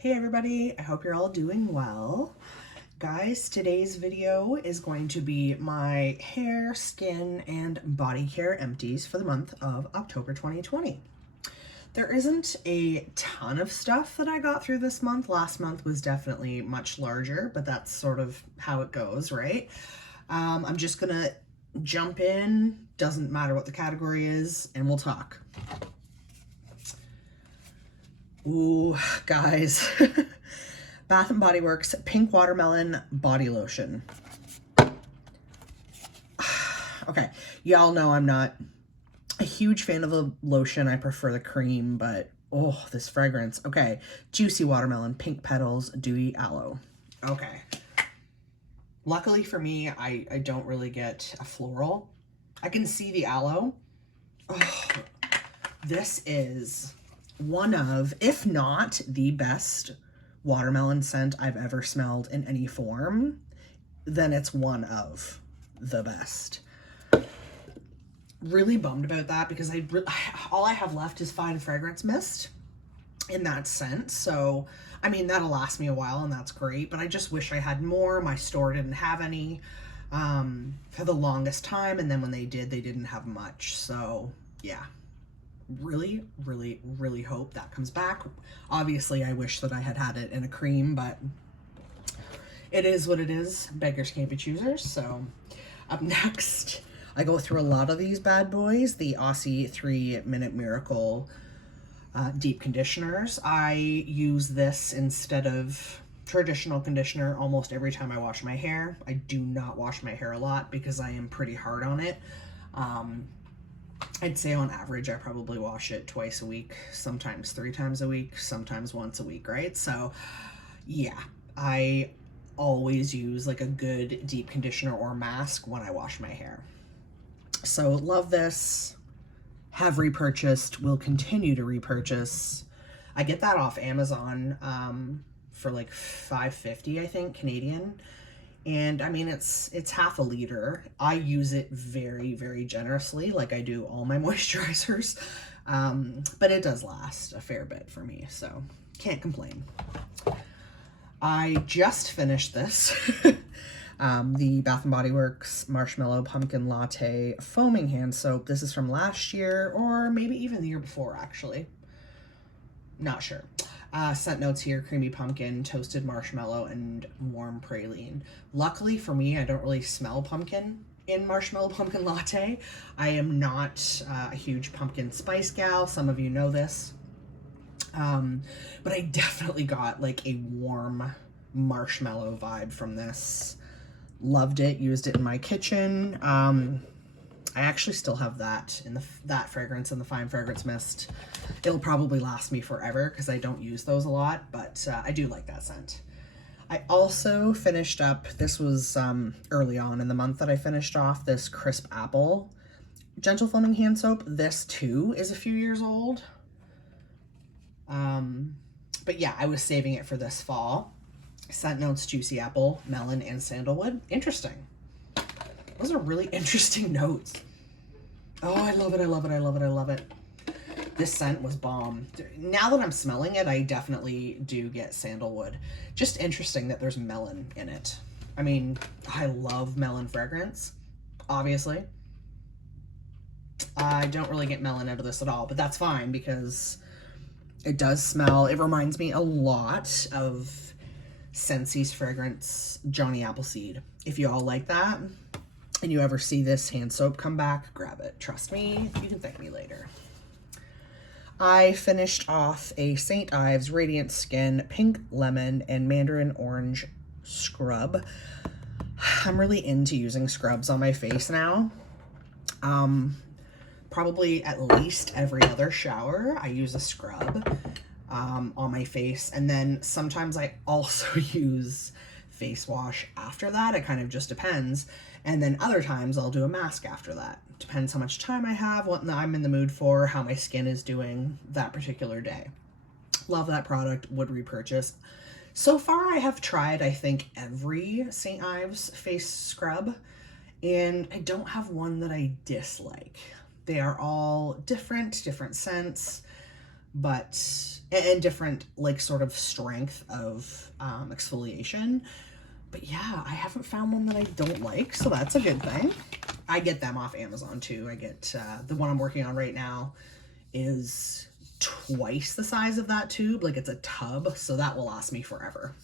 Hey everybody, I hope you're all doing well. Guys, today's video is going to be my hair, skin, and body care empties for the month of October 2020. There isn't a ton of stuff that I got through this month. Last month was definitely much larger, but that's sort of how it goes, right? I'm just gonna jump in, doesn't matter what the category is, and we'll talk. Ooh, guys. Bath & Body Works Pink Watermelon Body Lotion. Okay, y'all know I'm not a huge fan of the lotion. I prefer the cream, but oh, this fragrance. Okay, Juicy Watermelon, Pink Petals, Dewy Aloe. Okay. Luckily for me, I don't really get a floral. I can see the aloe. Oh, this is one of, if not the best watermelon scent I've ever smelled in any form, then it's one of the best. Really bummed about that because all I have left is Fine Fragrance Mist in that scent. So, I mean, that'll last me a while and that's great, but I just wish I had more. My store didn't have any for the longest time, and then when they did, they didn't have much. So, yeah. Really, really, really hope that comes back. Obviously, I wish that I had had it in a cream, but it is what it is. Beggars can't be choosers. So up next, I go through a lot of these bad boys. The Aussie 3-Minute Miracle deep conditioners. I use this instead of traditional conditioner almost every time I wash my hair. I do not wash my hair a lot because I am pretty hard on it. I'd say on average, I probably wash it twice a week, sometimes 3 times a week, sometimes once a week, right? So yeah, I always use like a good deep conditioner or mask when I wash my hair. So love this, have repurchased, will continue to repurchase. I get that off Amazon for like $5.50, I think, Canadian. And I mean, it's half a liter. I use it very, very generously, like I do all my moisturizers. But it does last a fair bit for me, so can't complain. I just finished this. The Bath & Body Works Marshmallow Pumpkin Latte Foaming Hand Soap. This is from last year, or maybe even the year before, actually. Not sure. Scent notes here: creamy pumpkin, toasted marshmallow, and warm praline. Luckily for me, I don't really smell pumpkin in Marshmallow Pumpkin Latte. I am not a huge pumpkin spice gal. Some of you know this. But I definitely got like a warm marshmallow vibe from this. Loved it, used it in my kitchen. I actually still have that in that fragrance and the Fine Fragrance Mist. It'll probably last me forever because I don't use those a lot, but I do like that scent. I also finished up, this was early on in the month that I finished off, this Crisp Apple Gentle Foaming Hand Soap. This too is a few years old. But yeah, I was saving it for this fall. Scent notes: juicy apple, melon, and sandalwood. Interesting. Those are really interesting notes. Oh, I love it, I love it, I love it, I love it. This scent was bomb. Now that I'm smelling it, I definitely do get sandalwood. Just interesting that there's melon in it. I mean, I love melon fragrance, obviously. I don't really get melon out of this at all, but that's fine because it does smell, it reminds me a lot of Scentsy's fragrance Johnny Appleseed. If you all like that and you ever see this hand soap come back, grab it. Trust me, you can thank me later. I finished off a St. Ives Radiant Skin Pink Lemon and Mandarin Orange Scrub. I'm really into using scrubs on my face now. Probably at least every other shower, I use a scrub on my face. And then sometimes I also use face wash after that. It kind of just depends. And then other times I'll do a mask after that. Depends how much time I have, what I'm in the mood for, how my skin is doing that particular day. Love that product, would repurchase. So far I have tried, I think, every St. Ives face scrub, and I don't have one that I dislike. They are all different scents. but, and different like sort of strength of exfoliation. But yeah, I haven't found one that I don't like, so that's a good thing. I get them off Amazon too. I get the one I'm working on right now is twice the size of that tube. Like, it's a tub, so that will last me forever.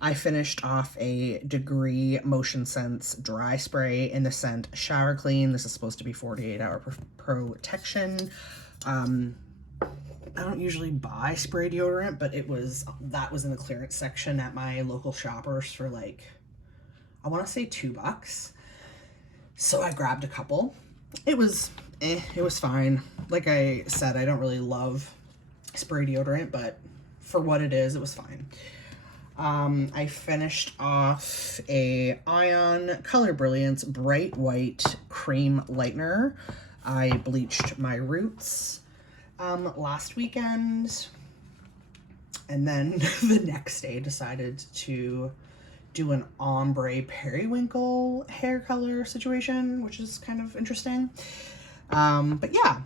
I finished off a Degree Motion Sense dry spray in the scent Shower Clean. This is supposed to be 48-hour protection. I don't usually buy spray deodorant, but that was in the clearance section at my local Shoppers for like, I want to say $2. So I grabbed a couple. It was fine. Like I said, I don't really love spray deodorant, but for what it is, it was fine. I finished off a Ion Color Brilliance Bright White Cream Lightener. I bleached my roots last weekend, and then the next day decided to do an ombre periwinkle hair color situation, which is kind of interesting. But yeah,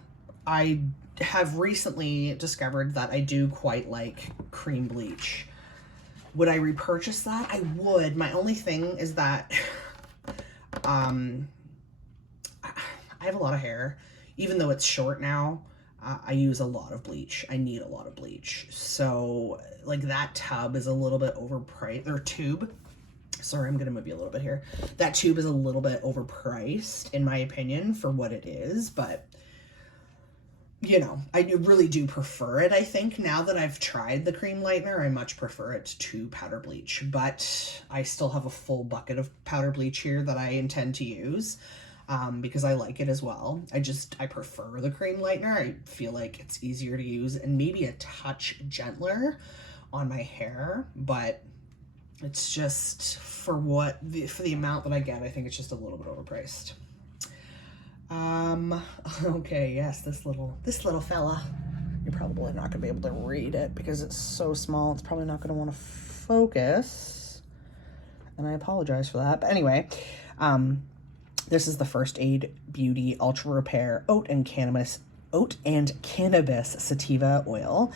I have recently discovered that I do quite like cream bleach. Would I repurchase that? I would. My only thing is that I have a lot of hair. Even though it's short now, I use a lot of bleach. I need a lot of bleach. So like that tub is a little bit overpriced, or tube. Sorry, I'm gonna move you a little bit here. That tube is a little bit overpriced in my opinion for what it is, but you know, I really do prefer it. I think now that I've tried the cream lightener, I much prefer it to powder bleach, but I still have a full bucket of powder bleach here that I intend to use because I like it as well. I prefer the cream lightener. I feel like it's easier to use and maybe a touch gentler on my hair, but it's just for the amount that I get, I think it's just a little bit overpriced. Okay, yes, this little fella. You're probably not gonna be able to read it because it's so small. It's probably not gonna want to focus, and I apologize for that. But anyway, this is the First Aid Beauty Ultra Repair Oat and Cannabis Sativa Oil.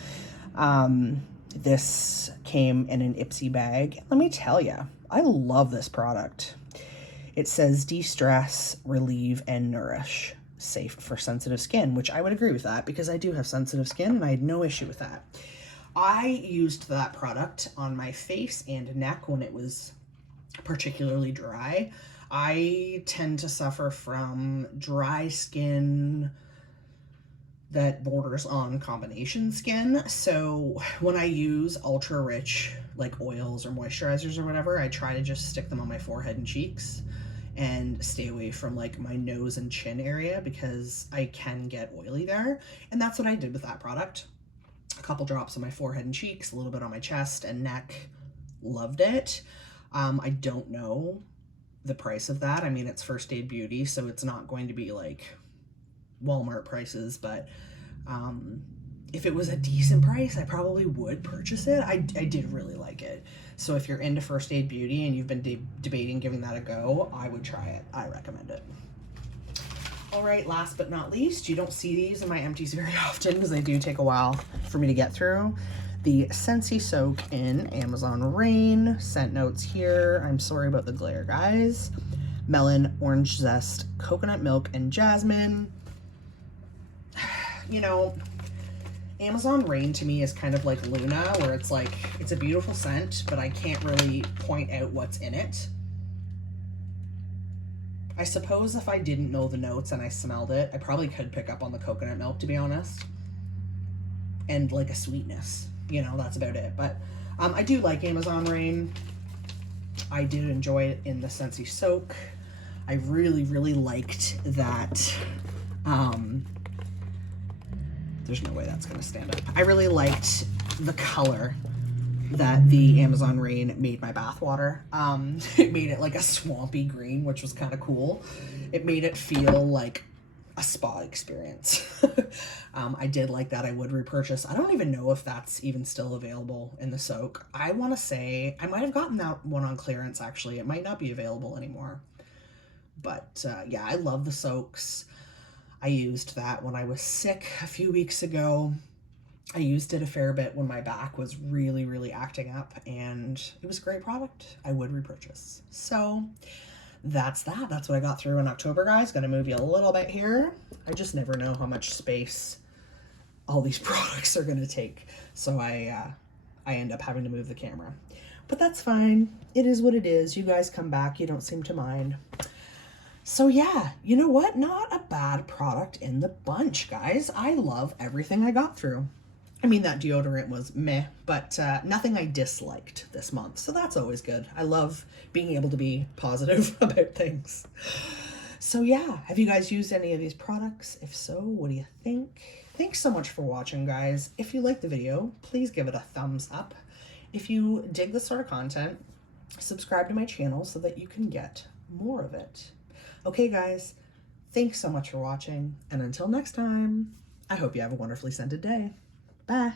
This came in an Ipsy bag. Let me tell you, I love this product. It says de-stress, relieve, and nourish. Safe for sensitive skin, which I would agree with that because I do have sensitive skin and I had no issue with that. I used that product on my face and neck when it was particularly dry. I tend to suffer from dry skin that borders on combination skin. So when I use ultra rich like oils or moisturizers or whatever, I try to just stick them on my forehead and cheeks and stay away from like my nose and chin area because I can get oily there. And that's what I did with that product. A couple drops on my forehead and cheeks, a little bit on my chest and neck. Loved it. I don't know the price of that. I mean, it's First Aid Beauty, so it's not going to be like Walmart prices, but if it was a decent price, I probably would purchase it. I did really like it. So if you're into First Aid Beauty and you've been debating giving that a go, I would try it. I recommend it. All right, last but not least, you don't see these in my empties very often because they do take a while for me to get through. The Scentsy Soak in Amazon Rain. Scent notes here. I'm sorry about the glare, guys. Melon, orange zest, coconut milk, and jasmine. You know, Amazon Rain to me is kind of like Luna, where it's like, it's a beautiful scent, but I can't really point out what's in it. I suppose if I didn't know the notes and I smelled it, I probably could pick up on the coconut milk, to be honest. And like a sweetness, you know, that's about it. But I do like Amazon Rain. I did enjoy it in the Scentsy Soak. I really, really liked that, there's no way that's gonna stand up. I really liked the color that the Amazon Rain made my bath water. It made it like a swampy green, which was kind of cool. It made it feel like a spa experience. I did like that. I would repurchase. I don't even know if that's even still available in the soak. I want to say I might have gotten that one on clearance actually. It might not be available anymore. But yeah, I love the soaks. I used that when I was sick a few weeks ago. I used it a fair bit when my back was really, really acting up, and it was a great product. I would repurchase. So that's that. That's what I got through in October, guys. Gonna move you a little bit here. I just never know how much space all these products are gonna take. So I end up having to move the camera. But that's fine. It is what it is. You guys come back. You don't seem to mind. So yeah, you know what? Not a bad product in the bunch, guys. I love everything I got through. I mean, that deodorant was meh, but nothing I disliked this month. So that's always good. I love being able to be positive about things. So yeah, have you guys used any of these products? If so, what do you think? Thanks so much for watching, guys. If you liked the video, please give it a thumbs up. If you dig this sort of content, subscribe to my channel so that you can get more of it. Okay, guys, thanks so much for watching. And until next time, I hope you have a wonderfully scented day. Bye.